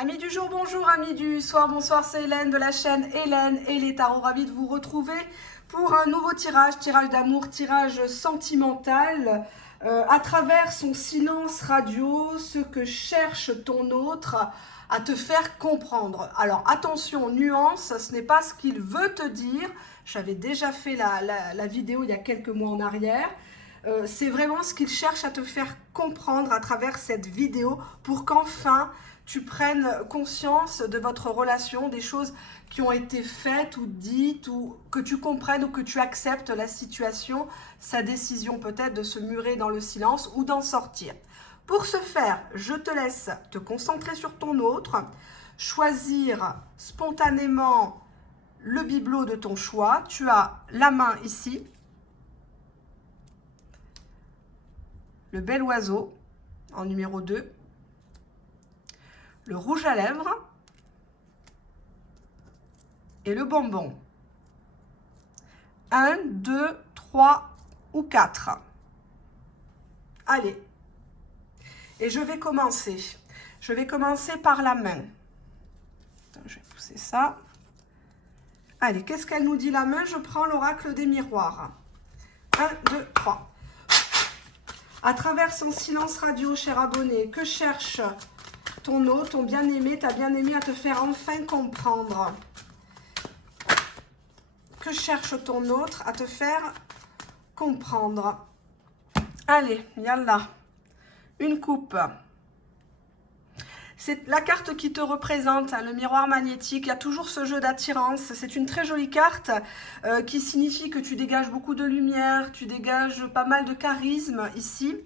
Amis du jour, bonjour, amis du soir, bonsoir, c'est Hélène de la chaîne Hélène et les tarots. Ravie de vous retrouver pour un nouveau tirage, tirage d'amour, tirage sentimental. À travers son silence radio, ce que cherche ton autre à te faire comprendre. Alors attention, nuance, ce n'est pas ce qu'il veut te dire. J'avais déjà fait la vidéo il y a quelques mois en arrière. C'est vraiment ce qu'il cherche à te faire comprendre à travers cette vidéo pour qu'enfin tu prennes conscience de votre relation, des choses qui ont été faites ou dites, ou que tu comprennes ou que tu acceptes la situation, sa décision peut-être de se murer dans le silence ou d'en sortir. Pour ce faire, je te laisse te concentrer sur ton autre, choisir spontanément le bibelot de ton choix. Tu as la main ici, le bel oiseau en numéro 2, le rouge à lèvres et le bonbon. 1, 2, 3 ou 4. Allez. Et je vais commencer. Je vais commencer par la main. Attends, je vais pousser ça. Allez, qu'est-ce qu'elle nous dit la main? Je prends l'oracle des miroirs. 1, 2, 3. À travers son silence radio, cher abonné, que cherche ton autre, ton bien-aimé, ta bien-aimée à te faire enfin comprendre? Que cherche ton autre à te faire comprendre? Allez, yallah. Une coupe. C'est la carte qui te représente, hein, le miroir magnétique. Il y a toujours ce jeu d'attirance. C'est une très jolie carte qui signifie que tu dégages beaucoup de lumière, tu dégages pas mal de charisme ici.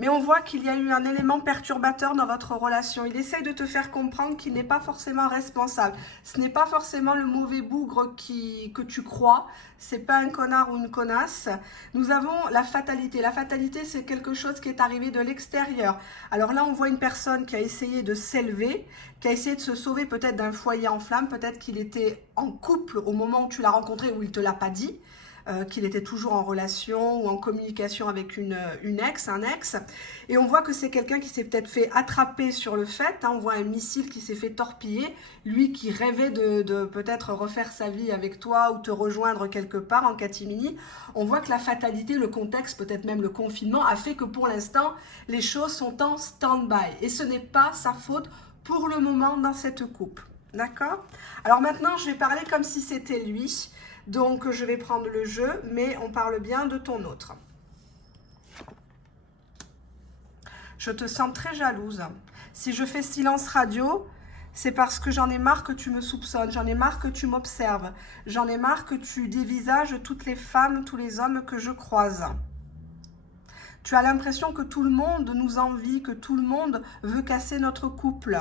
Mais on voit qu'il y a eu un élément perturbateur dans votre relation. Il essaye de te faire comprendre qu'il n'est pas forcément responsable. Ce n'est pas forcément le mauvais bougre que tu crois. C'est pas un connard ou une connasse. Nous avons la fatalité. La fatalité, c'est quelque chose qui est arrivé de l'extérieur. Alors là, on voit une personne qui a essayé de s'élever, qui a essayé de se sauver peut-être d'un foyer en flammes. Peut-être qu'il était en couple au moment où tu l'as rencontré, où il ne te l'a pas dit. Qu'il était toujours en relation ou en communication avec une ex, un ex. Et on voit que c'est quelqu'un qui s'est peut-être fait attraper sur le fait. Hein, on voit un missile qui s'est fait torpiller. Lui qui rêvait de peut-être refaire sa vie avec toi ou te rejoindre quelque part en catimini. On voit que la fatalité, le contexte, peut-être même le confinement, a fait que pour l'instant, les choses sont en stand-by. Et ce n'est pas sa faute pour le moment dans cette couple. D'accord? Alors maintenant, je vais parler comme si c'était lui. Donc, je vais prendre le jeu, mais on parle bien de ton autre. Je te sens très jalouse. Si je fais silence radio, c'est parce que j'en ai marre que tu me soupçonnes, j'en ai marre que tu m'observes, j'en ai marre que tu dévisages toutes les femmes, tous les hommes que je croise. Tu as l'impression que tout le monde nous envie, que tout le monde veut casser notre couple.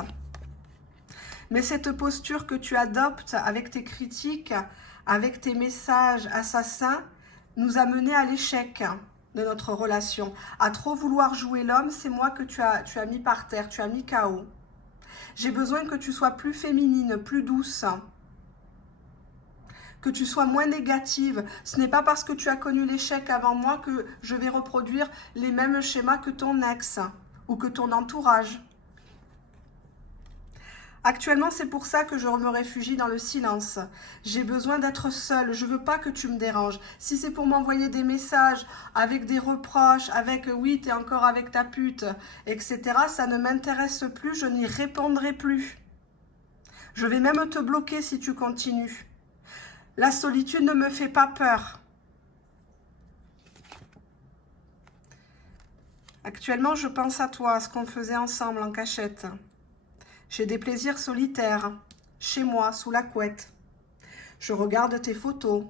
Mais cette posture que tu adoptes avec tes critiques, avec tes messages assassins, nous a mené à l'échec de notre relation. À trop vouloir jouer l'homme, c'est moi que tu as mis par terre, tu as mis KO. J'ai besoin que tu sois plus féminine, plus douce, que tu sois moins négative. Ce n'est pas parce que tu as connu l'échec avant moi que je vais reproduire les mêmes schémas que ton ex ou que ton entourage. Actuellement, c'est pour ça que je me réfugie dans le silence. J'ai besoin d'être seule. Je ne veux pas que tu me déranges. Si c'est pour m'envoyer des messages avec des reproches, avec « oui, tu es encore avec ta pute », etc., ça ne m'intéresse plus. Je n'y répondrai plus. Je vais même te bloquer si tu continues. La solitude ne me fait pas peur. Actuellement, je pense à toi, à ce qu'on faisait ensemble en cachette. J'ai des plaisirs solitaires, chez moi, sous la couette. Je regarde tes photos.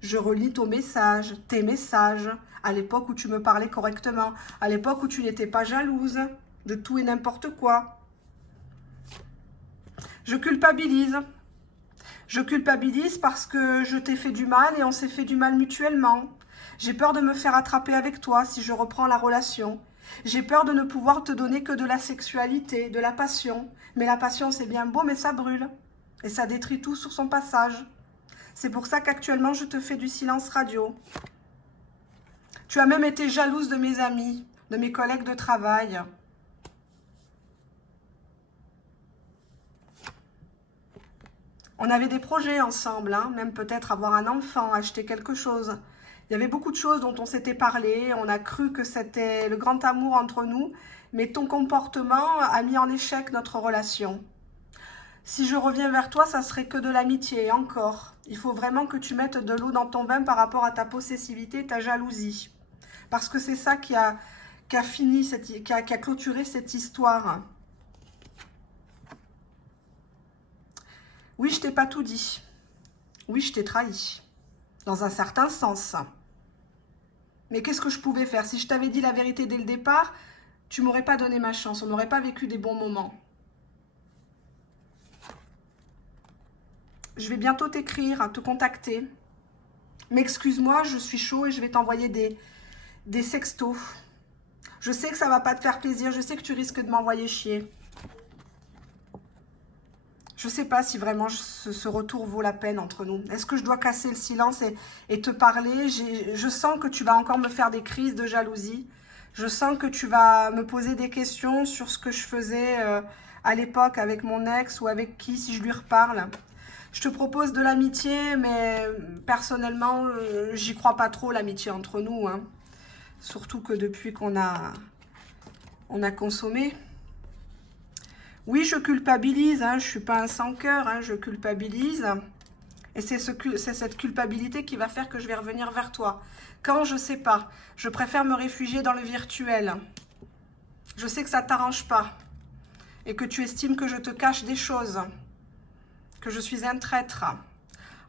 Je relis tes messages, à l'époque où tu me parlais correctement, à l'époque où tu n'étais pas jalouse de tout et n'importe quoi. Je culpabilise. Je culpabilise parce que je t'ai fait du mal et on s'est fait du mal mutuellement. J'ai peur de me faire attraper avec toi si je reprends la relation. J'ai peur de ne pouvoir te donner que de la sexualité, de la passion. Mais la passion, c'est bien beau, mais ça brûle. Et ça détruit tout sur son passage. C'est pour ça qu'actuellement, je te fais du silence radio. Tu as même été jalouse de mes amis, de mes collègues de travail. On avait des projets ensemble, hein, même peut-être avoir un enfant, acheter quelque chose. Il y avait beaucoup de choses dont on s'était parlé, on a cru que c'était le grand amour entre nous, mais ton comportement a mis en échec notre relation. Si je reviens vers toi, ça serait que de l'amitié, et encore. Il faut vraiment que tu mettes de l'eau dans ton vin par rapport à ta possessivité, ta jalousie. Parce que c'est ça qui a clôturé cette histoire. Oui, je t'ai pas tout dit. Oui, je t'ai trahi. Dans un certain sens. Mais qu'est-ce que je pouvais faire? Si je t'avais dit la vérité dès le départ, tu m'aurais pas donné ma chance. On n'aurait pas vécu des bons moments. Je vais bientôt t'écrire, te contacter. Mais excuse-moi, je suis chaud et je vais t'envoyer des sextos. Je sais que ça va pas te faire plaisir. Je sais que tu risques de m'envoyer chier. Je sais pas si vraiment ce retour vaut la peine entre nous. Est-ce que je dois casser le silence et te parler? Je sens que tu vas encore me faire des crises de jalousie. Je sens que tu vas me poser des questions sur ce que je faisais à l'époque avec mon ex ou avec qui, si je lui reparle. Je te propose de l'amitié, mais personnellement, j'y crois pas trop, l'amitié entre nous, hein. Surtout que depuis qu'on a consommé. Oui, je culpabilise, hein, je suis pas un sans-cœur, hein, je culpabilise. Et c'est cette culpabilité qui va faire que je vais revenir vers toi. Quand, je sais pas. Je préfère me réfugier dans le virtuel. Je sais que ça t'arrange pas. Et que tu estimes que je te cache des choses. Que je suis un traître.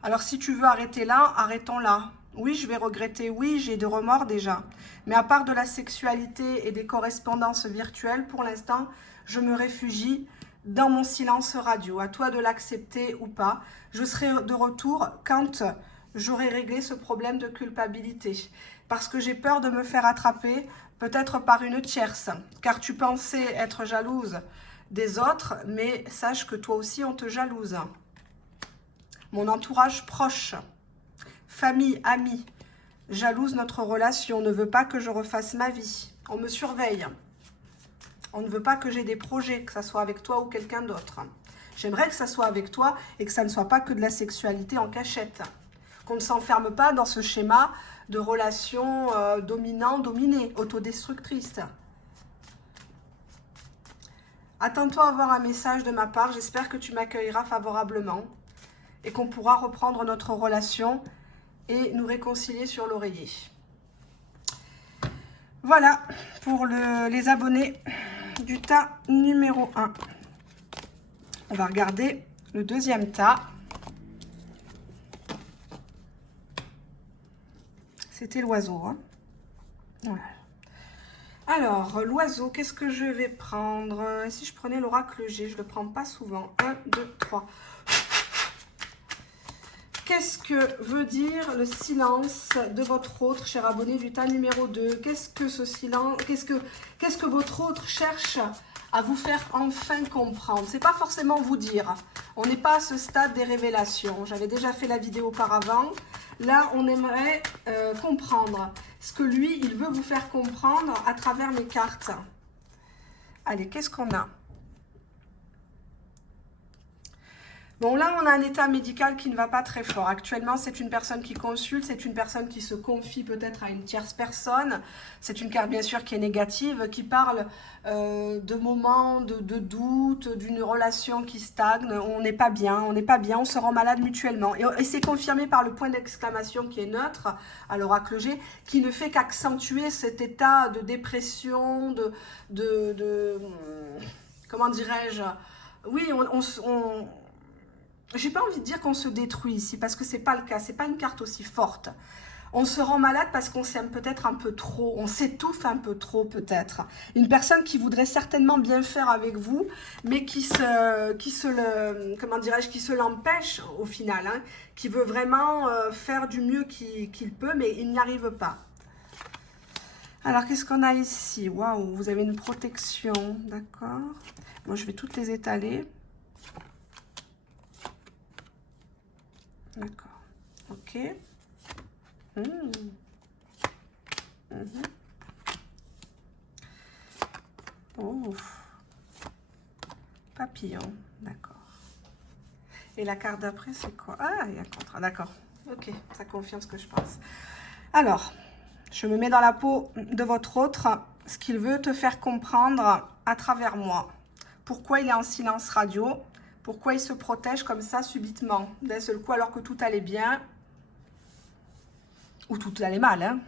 Alors si tu veux arrêter là, arrêtons là. Oui, je vais regretter, oui, j'ai des remords déjà. Mais à part de la sexualité et des correspondances virtuelles, pour l'instant, je me réfugie dans mon silence radio. À toi de l'accepter ou pas. Je serai de retour quand j'aurai réglé ce problème de culpabilité. Parce que j'ai peur de me faire attraper, peut-être par une tierce. Car tu pensais être jalouse des autres, mais sache que toi aussi on te jalouse. Mon entourage proche, famille, amis, jalouse notre relation, ne veut pas que je refasse ma vie. On me surveille. On ne veut pas que j'ai des projets, que ça soit avec toi ou quelqu'un d'autre. J'aimerais que ça soit avec toi et que ça ne soit pas que de la sexualité en cachette. Qu'on ne s'enferme pas dans ce schéma de relation dominant-dominée, autodestructrice. Attends-toi à avoir un message de ma part. J'espère que tu m'accueilleras favorablement et qu'on pourra reprendre notre relation et nous réconcilier sur l'oreiller. Voilà pour les abonnés du tas numéro 1. On va regarder le deuxième tas. C'était l'oiseau, hein. Voilà. Alors, l'oiseau, qu'est-ce que je vais prendre? Si je prenais l'oracle G, je ne le prends pas souvent. 1, 2, 3. Qu'est-ce que veut dire le silence de votre autre, cher abonné du tas numéro 2? Qu'est-ce que ce silence, qu'est-ce que votre autre cherche à vous faire enfin comprendre? C'est pas forcément vous dire. On n'est pas à ce stade des révélations. J'avais déjà fait la vidéo auparavant. Là, on aimerait comprendre ce que lui, il veut vous faire comprendre à travers mes cartes. Allez, qu'est-ce qu'on a? Bon, là, on a un état médical qui ne va pas très fort. Actuellement, c'est une personne qui consulte, c'est une personne qui se confie peut-être à une tierce personne. C'est une carte, bien sûr, qui est négative, qui parle de moments de doute, d'une relation qui stagne. On n'est pas bien, on se rend malade mutuellement. Et c'est confirmé par le point d'exclamation qui est neutre, à l'oracle G, qui ne fait qu'accentuer cet état de dépression, comment dirais-je? Oui, j'ai pas envie de dire qu'on se détruit ici, parce que c'est pas le cas, c'est pas une carte aussi forte. On se rend malade parce qu'on s'aime peut-être un peu trop, on s'étouffe un peu trop peut-être. Une personne qui voudrait certainement bien faire avec vous, mais qui se l'empêche au final, hein, qui veut vraiment faire du mieux qu'il peut, mais il n'y arrive pas. Alors, qu'est-ce qu'on a ici? Waouh, vous avez une protection, d'accord. Moi, je vais toutes les étaler. D'accord. Ok. Oh. Papillon. D'accord. Et la carte d'après, c'est quoi? Ah, il y a un contrat, d'accord. Ok, ça confirme ce que je pense. Alors, je me mets dans la peau de votre autre, ce qu'il veut te faire comprendre à travers moi. Pourquoi il est en silence radio? Pourquoi il se protège comme ça subitement, d'un seul coup, alors que tout allait bien? Ou tout allait mal, hein?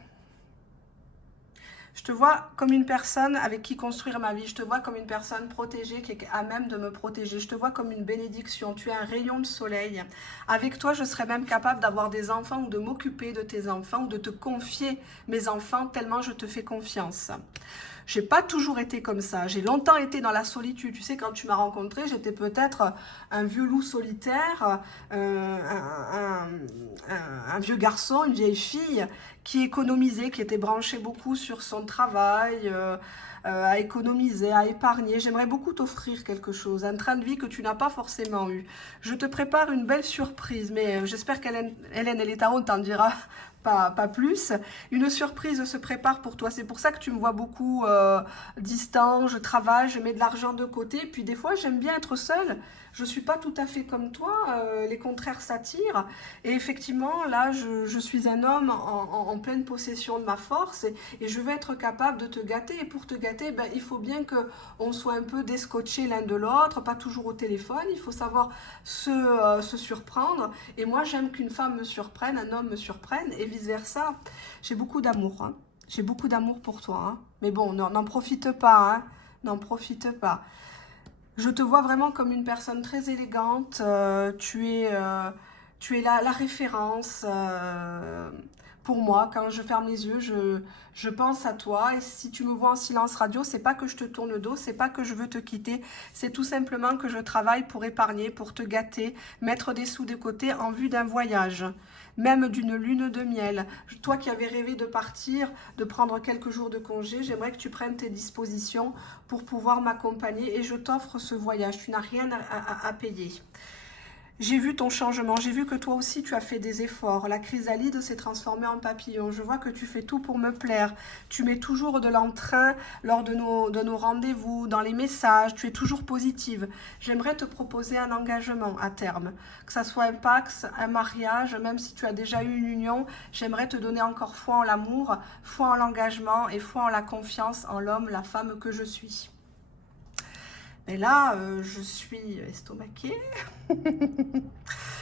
Je te vois comme une personne avec qui construire ma vie. Je te vois comme une personne protégée qui est à même de me protéger. Je te vois comme une bénédiction. Tu es un rayon de soleil. Avec toi, je serais même capable d'avoir des enfants ou de m'occuper de tes enfants ou de te confier mes enfants tellement je te fais confiance. J'ai pas toujours été comme ça. J'ai longtemps été dans la solitude. Tu sais, quand tu m'as rencontré, j'étais peut-être un vieux loup solitaire, un vieux garçon, une vieille fille qui économisait, qui était branché beaucoup sur son travail, à économiser, à épargner. J'aimerais beaucoup t'offrir quelque chose, un train de vie que tu n'as pas forcément eu. Je te prépare une belle surprise, mais j'espère qu'Hélène Elétaron t'en dira pas plus. Une surprise se prépare pour toi. C'est pour ça que tu me vois beaucoup distant, je travaille, je mets de l'argent de côté. Puis des fois, j'aime bien être seule. Je ne suis pas tout à fait comme toi. Les contraires s'attirent. Et effectivement, là, je suis un homme en pleine possession de ma force et je vais être capable de te gâter. Et pour te gâter, ben, il faut bien qu'on soit un peu descotché l'un de l'autre, pas toujours au téléphone. Il faut savoir se surprendre. Et moi, j'aime qu'une femme me surprenne, un homme me surprenne et vice-versa. J'ai beaucoup d'amour. Hein. J'ai beaucoup d'amour pour toi. Hein. Mais bon, n'en profite pas. Hein. N'en profite pas. Je te vois vraiment comme une personne très élégante. Tu es la référence pour moi. Quand je ferme les yeux, je pense à toi. Et si tu me vois en silence radio, c'est pas que je te tourne le dos, c'est pas que je veux te quitter. C'est tout simplement que je travaille pour épargner, pour te gâter, mettre des sous de côté en vue d'un voyage. Même d'une lune de miel. Toi qui avais rêvé de partir, de prendre quelques jours de congé, j'aimerais que tu prennes tes dispositions pour pouvoir m'accompagner et je t'offre ce voyage. Tu n'as rien à payer. J'ai vu ton changement, j'ai vu que toi aussi tu as fait des efforts. La chrysalide s'est transformée en papillon. Je vois que tu fais tout pour me plaire. Tu mets toujours de l'entrain lors de nos rendez-vous, dans les messages. Tu es toujours positive. J'aimerais te proposer un engagement à terme. Que ça soit un pax, un mariage, même si tu as déjà eu une union, j'aimerais te donner encore foi en l'amour, foi en l'engagement et foi en la confiance en l'homme, la femme que je suis. Mais là, je suis estomaquée.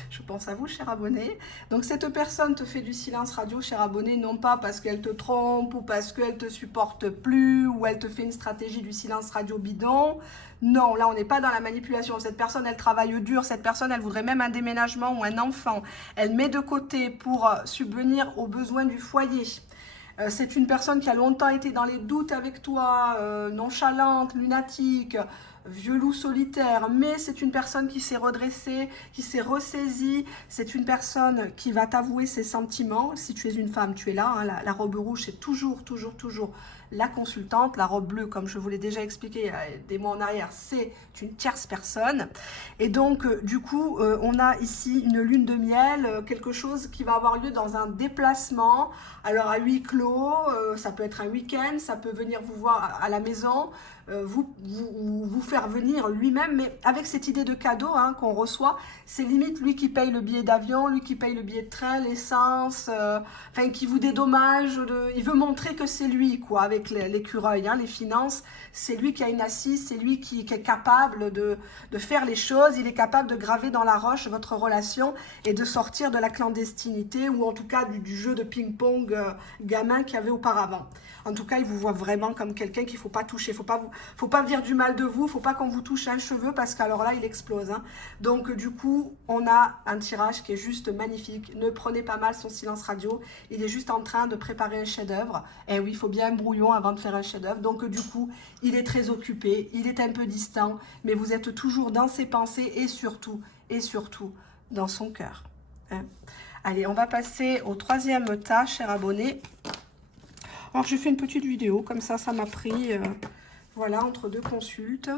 Je pense à vous, cher abonné. Donc, cette personne te fait du silence radio, cher abonné, non pas parce qu'elle te trompe ou parce qu'elle te supporte plus ou elle te fait une stratégie du silence radio bidon. Non, là, on n'est pas dans la manipulation. Cette personne, elle travaille dur. Cette personne, elle voudrait même un déménagement ou un enfant. Elle met de côté pour subvenir aux besoins du foyer. C'est une personne qui a longtemps été dans les doutes avec toi, nonchalante, lunatique, vieux loup solitaire, mais c'est une personne qui s'est redressée, qui s'est ressaisie, c'est une personne qui va t'avouer ses sentiments. Si tu es une femme, tu es là, hein, la robe rouge, c'est toujours la consultante. La robe bleue, comme je vous l'ai déjà expliqué des mois en arrière, c'est une tierce personne. Et donc, du coup, on a ici une lune de miel, quelque chose qui va avoir lieu dans un déplacement. Alors, à huis clos, ça peut être un week-end, ça peut venir vous voir à la maison, vous faire venir lui-même, mais avec cette idée de cadeau hein, qu'on reçoit, c'est limite lui qui paye le billet d'avion, lui qui paye le billet de train, l'essence, enfin qui vous dédommage, il veut montrer que c'est lui, quoi, avec l'écureuil, hein, les finances, c'est lui qui a une assise, c'est lui qui est capable de faire les choses, il est capable de graver dans la roche votre relation et de sortir de la clandestinité ou en tout cas du jeu de ping-pong gamin qu'il y avait auparavant. En tout cas, il vous voit vraiment comme quelqu'un qu'il ne faut pas toucher. Faut pas dire du mal de vous. Il ne faut pas qu'on vous touche un cheveu parce qu'alors là, il explose. Hein. Donc, du coup, on a un tirage qui est juste magnifique. Ne prenez pas mal son silence radio. Il est juste en train de préparer un chef-d'œuvre. Et oui, il faut bien un brouillon avant de faire un chef-d'œuvre. Donc, du coup, il est très occupé. Il est un peu distant. Mais vous êtes toujours dans ses pensées et surtout dans son cœur. Hein. Allez, on va passer au troisième tas, cher abonné. Alors, j'ai fait une petite vidéo, comme ça m'a pris, voilà, entre deux consultes.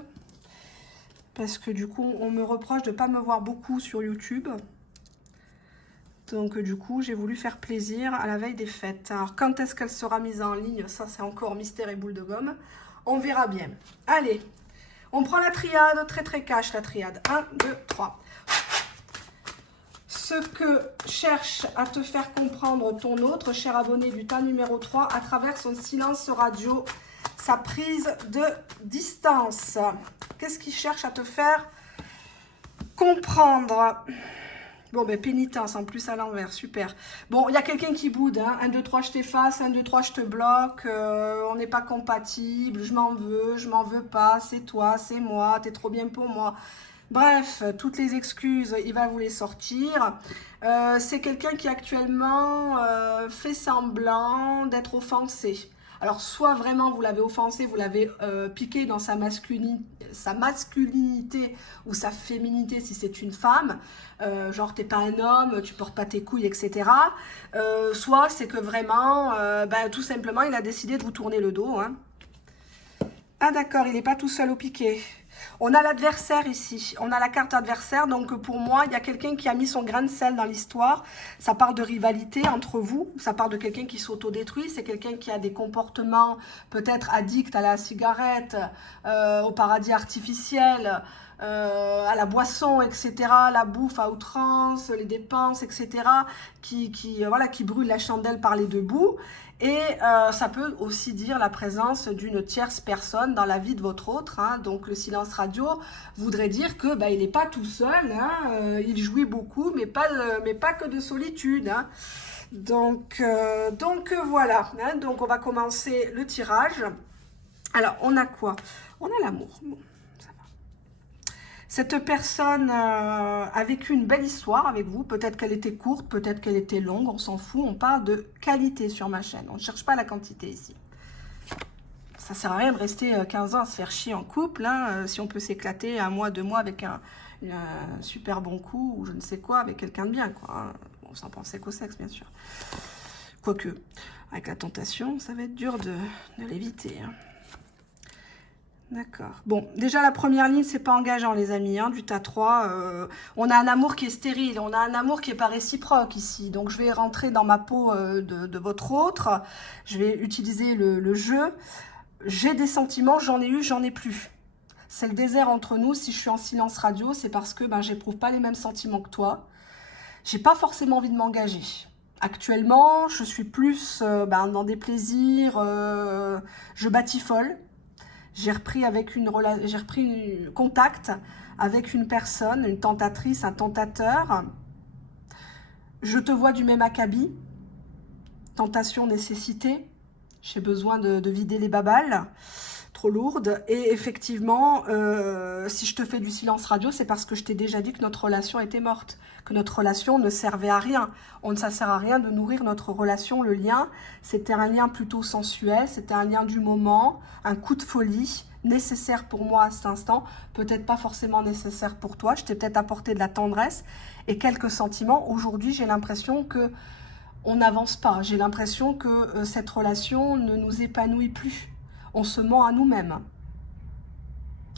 Parce que du coup, on me reproche de ne pas me voir beaucoup sur YouTube. Donc, du coup, j'ai voulu faire plaisir à la veille des fêtes. Alors, quand est-ce qu'elle sera mise en ligne? Ça, c'est encore mystère et boule de gomme. On verra bien. Allez, on prend la triade, très cash, la triade. 1, 2, 3. ce que cherche à te faire comprendre ton autre, cher abonné du tas numéro 3, à travers son silence radio, sa prise de distance. Qu'est-ce qu'il cherche à te faire comprendre? Bon, ben pénitence, en plus à l'envers, super. Bon, il y a quelqu'un qui boude, hein. 1, 2, 3, je t'efface, 1, 2, 3, je te bloque, on n'est pas compatible, je m'en veux pas, c'est toi, c'est moi, t'es trop bien pour moi. Bref, toutes les excuses, il va vous les sortir. C'est quelqu'un qui actuellement fait semblant d'être offensé. Alors, soit vraiment vous l'avez offensé, vous l'avez piqué dans sa masculinité ou sa féminité si c'est une femme. Genre, t'es pas un homme, tu portes pas tes couilles, etc. Soit c'est que vraiment, tout simplement, il a décidé de vous tourner le dos. Hein. Ah d'accord, il n'est pas tout seul au piquet. On a l'adversaire ici, on a la carte adversaire, donc pour moi, il y a quelqu'un qui a mis son grain de sel dans l'histoire. Ça part de rivalité entre vous, ça part de quelqu'un qui s'autodétruit, c'est quelqu'un qui a des comportements peut-être addicts à la cigarette, au paradis artificiel, à la boisson, etc., la bouffe à outrance, les dépenses, etc., voilà, qui brûlent la chandelle par les deux bouts. Et ça peut aussi dire la présence d'une tierce personne dans la vie de votre autre. Hein. Donc le silence radio voudrait dire que il n'est pas tout seul. Hein. Il jouit beaucoup, mais pas que de solitude. Hein. Donc voilà. Hein. Donc on va commencer le tirage. Alors on a quoi? On a l'amour. Bon. Cette personne a vécu une belle histoire avec vous. Peut-être qu'elle était courte, peut-être qu'elle était longue, on s'en fout. On parle de qualité sur ma chaîne. On ne cherche pas la quantité ici. Ça ne sert à rien de rester 15 ans à se faire chier en couple. Hein, si on peut s'éclater 1 mois, 2 mois avec un super bon coup ou je ne sais quoi, avec quelqu'un de bien. Quoi, hein. Bon, sans penser qu'au sexe, bien sûr. Quoique, avec la tentation, ça va être dur de l'éviter. Hein. D'accord. Bon, déjà la première ligne, c'est pas engageant les amis, hein, du tas 3. On a un amour qui est stérile, on a un amour qui est pas réciproque ici. Donc je vais rentrer dans ma peau de votre autre, je vais utiliser le jeu. J'ai des sentiments, j'en ai eu, j'en ai plus. C'est le désert entre nous, si je suis en silence radio, c'est parce que j'éprouve pas les mêmes sentiments que toi. J'ai pas forcément envie de m'engager. Actuellement, je suis plus dans des plaisirs, je batifole. J'ai repris contact avec une personne, une tentatrice, un tentateur. Je te vois du même acabit. Tentation, nécessité. J'ai besoin de vider les babales. Trop lourdes. Et effectivement, si je te fais du silence radio, c'est parce que je t'ai déjà dit que notre relation était morte. Que notre relation ne servait à rien. Ça ne sert à rien de nourrir notre relation, le lien. C'était un lien plutôt sensuel, c'était un lien du moment, un coup de folie, nécessaire pour moi à cet instant, peut-être pas forcément nécessaire pour toi. Je t'ai peut-être apporté de la tendresse et quelques sentiments. Aujourd'hui, j'ai l'impression que on n'avance pas. J'ai l'impression que cette relation ne nous épanouit plus. On se ment à nous-mêmes.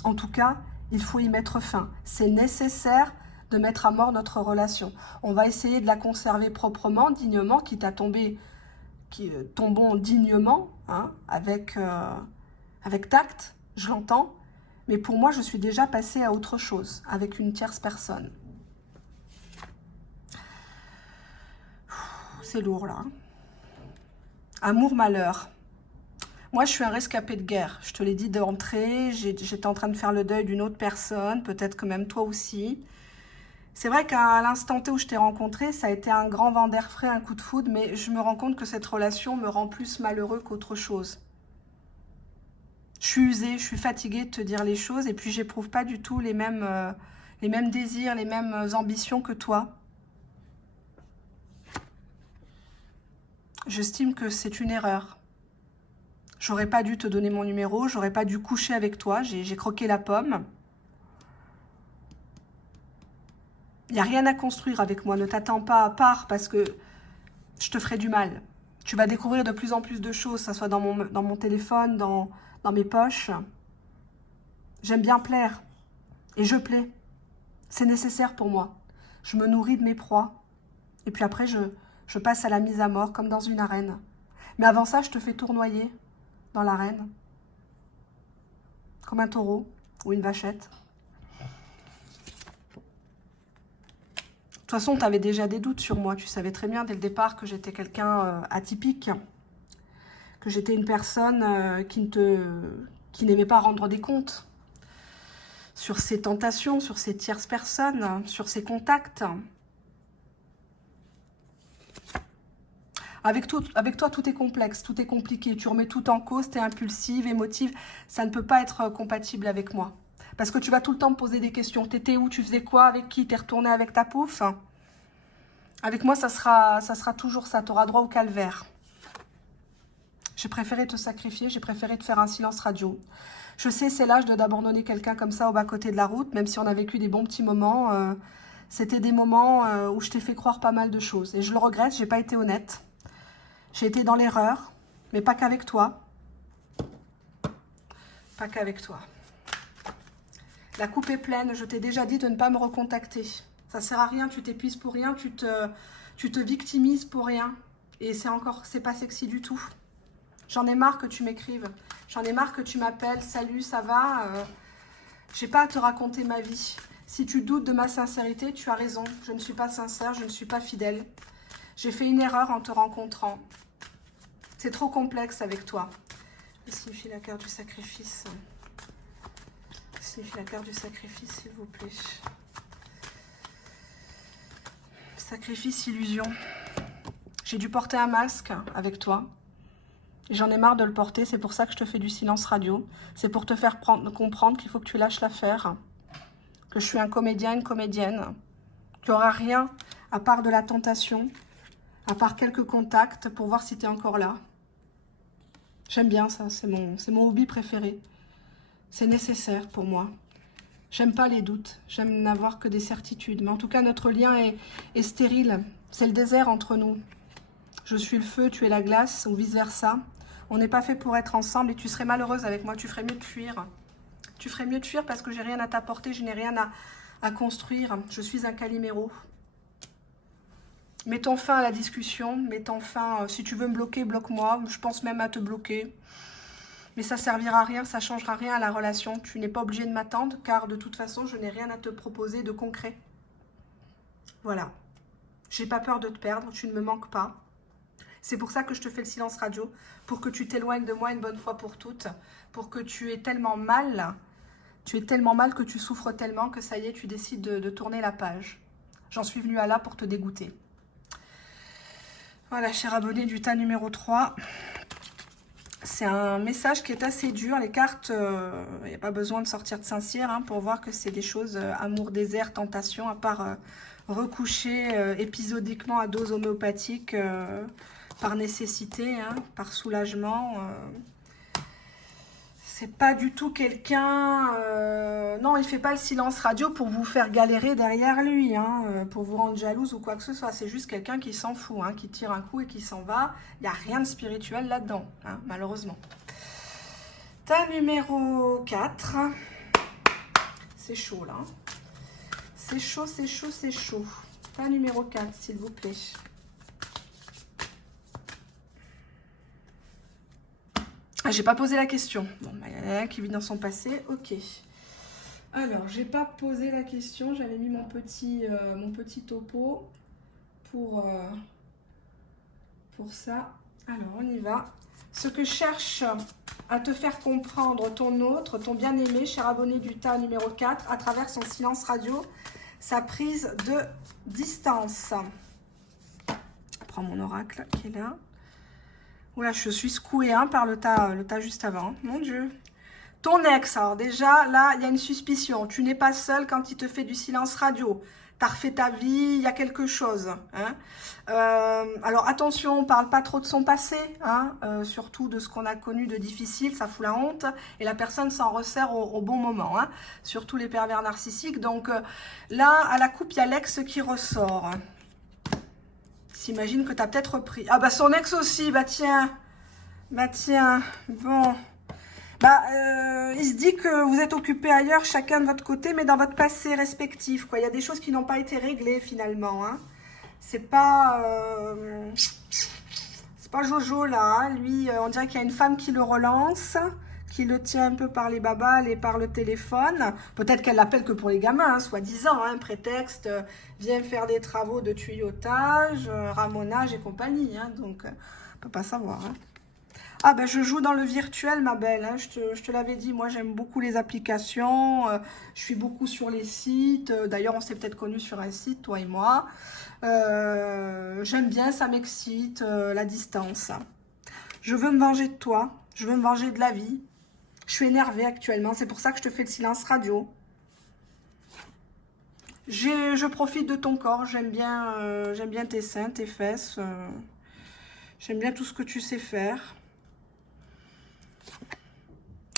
En tout cas, il faut y mettre fin. C'est nécessaire de mettre à mort notre relation. On va essayer de la conserver proprement, dignement, quitte à tombons dignement, hein, avec tact, je l'entends. Mais pour moi, je suis déjà passée à autre chose, avec une tierce personne. C'est lourd, là. Hein. Amour-malheur. Moi, je suis un rescapé de guerre. Je te l'ai dit d'entrée. J'étais en train de faire le deuil d'une autre personne. Peut-être que même toi aussi. C'est vrai qu'à l'instant T où je t'ai rencontré, ça a été un grand vent d'air frais, un coup de foudre. Mais je me rends compte que cette relation me rend plus malheureux qu'autre chose. Je suis usée, je suis fatiguée de te dire les choses. Et puis, j'éprouve pas du tout les mêmes désirs, les mêmes ambitions que toi. J'estime que c'est une erreur. J'aurais pas dû te donner mon numéro, j'aurais pas dû coucher avec toi, j'ai croqué la pomme. Il n'y a rien à construire avec moi, ne t'attends pas à part parce que je te ferai du mal. Tu vas découvrir de plus en plus de choses, que ce soit dans mon téléphone, dans mes poches. J'aime bien plaire et je plais. C'est nécessaire pour moi. Je me nourris de mes proies et puis après je passe à la mise à mort comme dans une arène. Mais avant ça, je te fais tournoyer dans l'arène, comme un taureau ou une vachette. toute façon, tu avais déjà des doutes sur moi. Tu savais très bien dès le départ que j'étais quelqu'un atypique, que j'étais une personne qui n'aimait pas rendre des comptes sur ses tentations, sur ses tierces personnes, sur ses contacts. Avec toi, tout est complexe, tout est compliqué. Tu remets tout en cause, tu es impulsive, émotive. Ça ne peut pas être compatible avec moi. Parce que tu vas tout le temps me poser des questions. T'étais où? Tu faisais quoi? Avec qui? T'es retourné avec ta pouffe? Avec moi, ça sera toujours ça. Tu auras droit au calvaire. J'ai préféré te sacrifier. J'ai préféré te faire un silence radio. Je sais, c'est l'âge d'abandonner quelqu'un comme ça au bas-côté de la route. Même si on a vécu des bons petits moments. C'était des moments où je t'ai fait croire pas mal de choses. Et je le regrette, j'ai pas été honnête. J'ai été dans l'erreur. Mais pas qu'avec toi. Pas qu'avec toi. La coupe est pleine, je t'ai déjà dit de ne pas me recontacter. Ça sert à rien, tu t'épuises pour rien, tu te victimises pour rien. Et c'est pas sexy du tout. J'en ai marre que tu m'écrives. J'en ai marre que tu m'appelles. Salut, ça va? J'ai pas à te raconter ma vie. Si tu doutes de ma sincérité, tu as raison. Je ne suis pas sincère, je ne suis pas fidèle. J'ai fait une erreur en te rencontrant. C'est trop complexe avec toi. Que signifie la carte du sacrifice? Signifie la carte du sacrifice, s'il vous plaît. Sacrifice, illusion. J'ai dû porter un masque avec toi. J'en ai marre de le porter, c'est pour ça que je te fais du silence radio. C'est pour te faire comprendre qu'il faut que tu lâches l'affaire. Que je suis un comédien, une comédienne. Tu n'auras rien à part de la tentation, à part quelques contacts pour voir si tu es encore là. J'aime bien ça, c'est mon hobby préféré. C'est nécessaire pour moi. J'aime pas les doutes, j'aime n'avoir que des certitudes. Mais en tout cas, notre lien est stérile. C'est le désert entre nous. Je suis le feu, tu es la glace, ou vice-versa. On n'est pas fait pour être ensemble et tu serais malheureuse avec moi. Tu ferais mieux de fuir. Tu ferais mieux de fuir parce que j'ai rien à t'apporter, je n'ai rien à construire. Je suis un Calimero. Mettons fin à la discussion. Mettons fin, si tu veux me bloquer, bloque-moi. Je pense même à te bloquer. Mais ça ne servira à rien, ça ne changera rien à la relation. Tu n'es pas obligé de m'attendre, car de toute façon, je n'ai rien à te proposer de concret. Voilà. J'ai pas peur de te perdre, tu ne me manques pas. C'est pour ça que je te fais le silence radio, pour que tu t'éloignes de moi une bonne fois pour toutes, pour que tu aies tellement mal que tu souffres tellement que ça y est, tu décides de tourner la page. J'en suis venue à là pour te dégoûter. Voilà, cher abonné du tas numéro 3. C'est un message qui est assez dur. Les cartes, il n'y a pas besoin de sortir de Saint-Cyr pour voir que c'est des choses amour, désert, tentation, à part recoucher épisodiquement à dose homéopathique par nécessité, par soulagement. C'est pas du tout quelqu'un... non, il fait pas le silence radio pour vous faire galérer derrière lui, pour vous rendre jalouse ou quoi que ce soit. C'est juste quelqu'un qui s'en fout, qui tire un coup et qui s'en va. Il n'y a rien de spirituel là-dedans, malheureusement. Ta numéro 4. C'est chaud, là. C'est chaud, c'est chaud, c'est chaud. Ta numéro 4, s'il vous plaît. Ah, j'ai pas posé la question. Bon, il y en a un qui vit dans son passé. Ok. Alors, j'ai pas posé la question. J'avais mis mon petit topo pour ça. Alors, on y va. Ce que cherche à te faire comprendre ton autre, ton bien-aimé, cher abonné du tas numéro 4, à travers son silence radio, sa prise de distance. Je prends mon oracle qui est là. Oula, je suis secouée par le tas juste avant. Mon Dieu. Ton ex, alors déjà, là, il y a une suspicion. Tu n'es pas seule quand il te fait du silence radio. Tu as refait ta vie, il y a quelque chose. Alors, attention, on ne parle pas trop de son passé, surtout de ce qu'on a connu de difficile, ça fout la honte. Et la personne s'en resserre au bon moment, surtout les pervers narcissiques. Donc là, à la coupe, il y a l'ex qui ressort. S'imagine que tu as peut-être repris. Ah bah son ex aussi, bah tiens, bon. Il se dit que vous êtes occupés ailleurs, chacun de votre côté, mais dans votre passé respectif, quoi. Il y a des choses qui n'ont pas été réglées finalement, C'est pas Jojo là, lui, on dirait qu'il y a une femme qui le relance, qui le tient un peu par les babales et par le téléphone. Peut-être qu'elle l'appelle que pour les gamins, hein, soi-disant, hein, prétexte, viens faire des travaux de tuyautage, ramonage et compagnie. Hein, donc, on ne peut pas savoir. Hein. Ah ben je joue dans le virtuel ma belle, hein. Je te l'avais dit, moi j'aime beaucoup les applications, je suis beaucoup sur les sites, d'ailleurs on s'est peut-être connus sur un site, toi et moi. J'aime bien, ça m'excite, la distance. Je veux me venger de toi, je veux me venger de la vie. Je suis énervée actuellement, c'est pour ça que je te fais le silence radio. Je profite de ton corps, j'aime bien tes seins, tes fesses, j'aime bien tout ce que tu sais faire.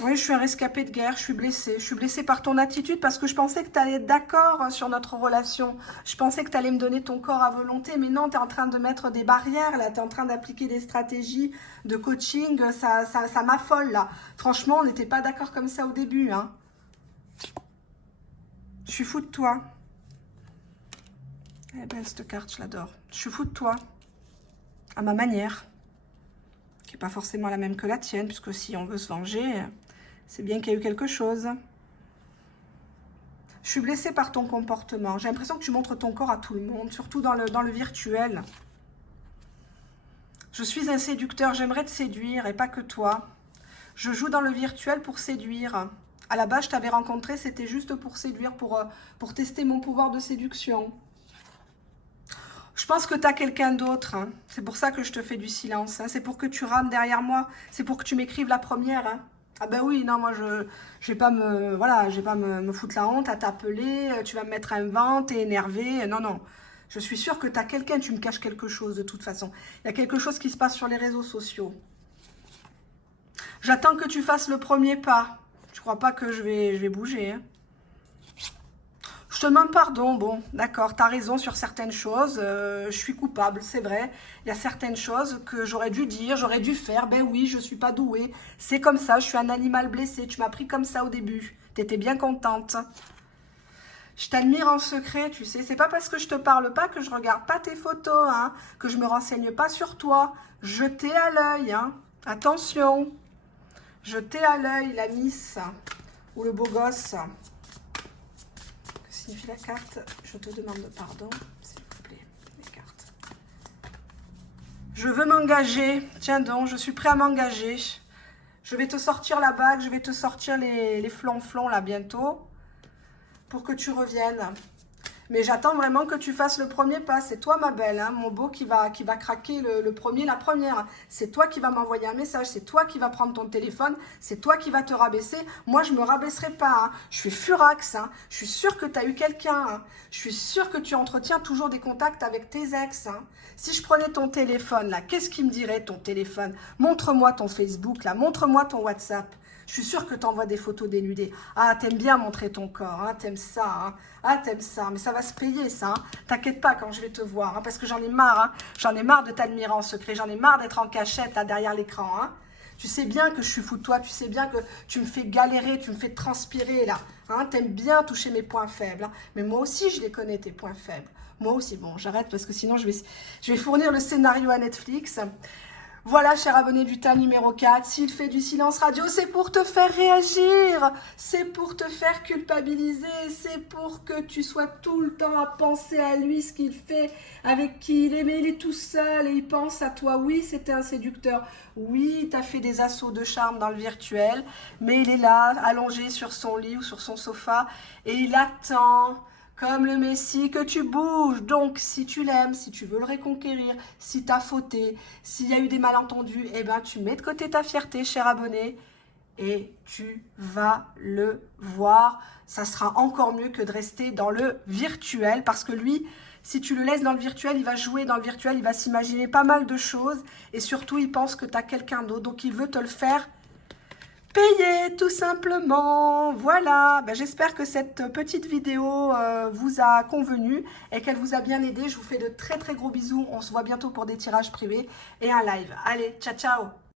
Oui, je suis un rescapé de guerre, je suis blessée. Je suis blessée par ton attitude parce que je pensais que tu allais être d'accord sur notre relation. Je pensais que tu allais me donner ton corps à volonté, mais non, tu es en train de mettre des barrières, là. Tu es en train d'appliquer des stratégies de coaching, ça m'affole, là. Franchement, on n'était pas d'accord comme ça au début, hein. Je suis fou de toi. Eh ben, cette carte, je l'adore. Je suis fou de toi, à ma manière, qui n'est pas forcément la même que la tienne, puisque si on veut se venger... C'est bien qu'il y a eu quelque chose. Je suis blessée par ton comportement. J'ai l'impression que tu montres ton corps à tout le monde, surtout dans le virtuel. Je suis un séducteur, j'aimerais te séduire et pas que toi. Je joue dans le virtuel pour séduire. À la base, je t'avais rencontré, c'était juste pour séduire, pour tester mon pouvoir de séduction. Je pense que tu as quelqu'un d'autre. Hein. C'est pour ça que je te fais du silence. Hein. C'est pour que tu rames derrière moi. C'est pour que tu m'écrives la première. Hein. Ah ben oui, non, moi, je vais pas me foutre la honte à t'appeler, tu vas me mettre un vent, t'es énervé. Non, non. Je suis sûre que tu as quelqu'un, tu me caches quelque chose de toute façon. Il y a quelque chose qui se passe sur les réseaux sociaux. J'attends que tu fasses le premier pas. Tu crois pas que je vais bouger, hein? Je te demande pardon, bon, d'accord, tu as raison sur certaines choses, je suis coupable, c'est vrai. Il y a certaines choses que j'aurais dû dire, j'aurais dû faire, ben oui, je suis pas douée. C'est comme ça, je suis un animal blessé, tu m'as pris comme ça au début. Tu étais bien contente. Je t'admire en secret, tu sais, c'est pas parce que je te parle pas que je regarde pas tes photos, hein, que je me renseigne pas sur toi. Jetez à l'œil, hein, attention. Jetez à l'œil la miss ou le beau gosse. Signifie la carte, je te demande pardon, s'il vous plaît, les cartes. Je veux m'engager, tiens donc, je suis prêt à m'engager. Je vais te sortir la bague, je vais te sortir les flonflons là bientôt, pour que tu reviennes. Mais j'attends vraiment que tu fasses le premier pas. C'est toi, ma belle, hein, mon beau, qui va craquer le premier, la première. C'est toi qui va m'envoyer un message. C'est toi qui va prendre ton téléphone. C'est toi qui va te rabaisser. Moi, je ne me rabaisserai pas. Hein. Je suis furax. Hein. Je suis sûre que tu as eu quelqu'un. Hein. Je suis sûre que tu entretiens toujours des contacts avec tes ex. Hein. Si je prenais ton téléphone, là, qu'est-ce qu'il me dirait, ton téléphone? Montre-moi ton Facebook, là. Montre-moi ton WhatsApp. Je suis sûre que tu envoies des photos dénudées. Ah, t'aimes bien montrer ton corps, hein, t'aimes ça. Hein. Ah, t'aimes ça, mais ça va se payer, ça. Hein. T'inquiète pas quand je vais te voir, hein, parce que j'en ai marre. Hein. J'en ai marre de t'admirer en secret. J'en ai marre d'être en cachette, là, derrière l'écran. Hein. Tu sais bien que je suis fou de toi. Tu sais bien que tu me fais galérer, tu me fais transpirer, là. Hein. T'aimes bien toucher mes points faibles. Hein. Mais moi aussi, je les connais, tes points faibles. Moi aussi. Bon, j'arrête parce que sinon, je vais fournir le scénario à Netflix. Voilà, cher abonné du TAM numéro 4, s'il fait du silence radio, c'est pour te faire réagir, c'est pour te faire culpabiliser, c'est pour que tu sois tout le temps à penser à lui, ce qu'il fait, avec qui il est, mais il est tout seul et il pense à toi. Oui, c'était un séducteur, oui, tu as fait des assauts de charme dans le virtuel, mais il est là, allongé sur son lit ou sur son sofa, et il attend... Comme le Messie, que tu bouges. Donc, si tu l'aimes, si tu veux le reconquérir, si tu as fauté, s'il y a eu des malentendus, eh ben, tu mets de côté ta fierté, cher abonné, et tu vas le voir. Ça sera encore mieux que de rester dans le virtuel, parce que lui, si tu le laisses dans le virtuel, il va jouer dans le virtuel, il va s'imaginer pas mal de choses, et surtout, il pense que tu as quelqu'un d'autre, donc il veut te le faire payer tout simplement. Voilà, ben, j'espère que cette petite vidéo vous a convenu et qu'elle vous a bien aidé. Je vous fais de très très gros bisous. On se voit bientôt pour des tirages privés et un live. Allez, ciao ciao.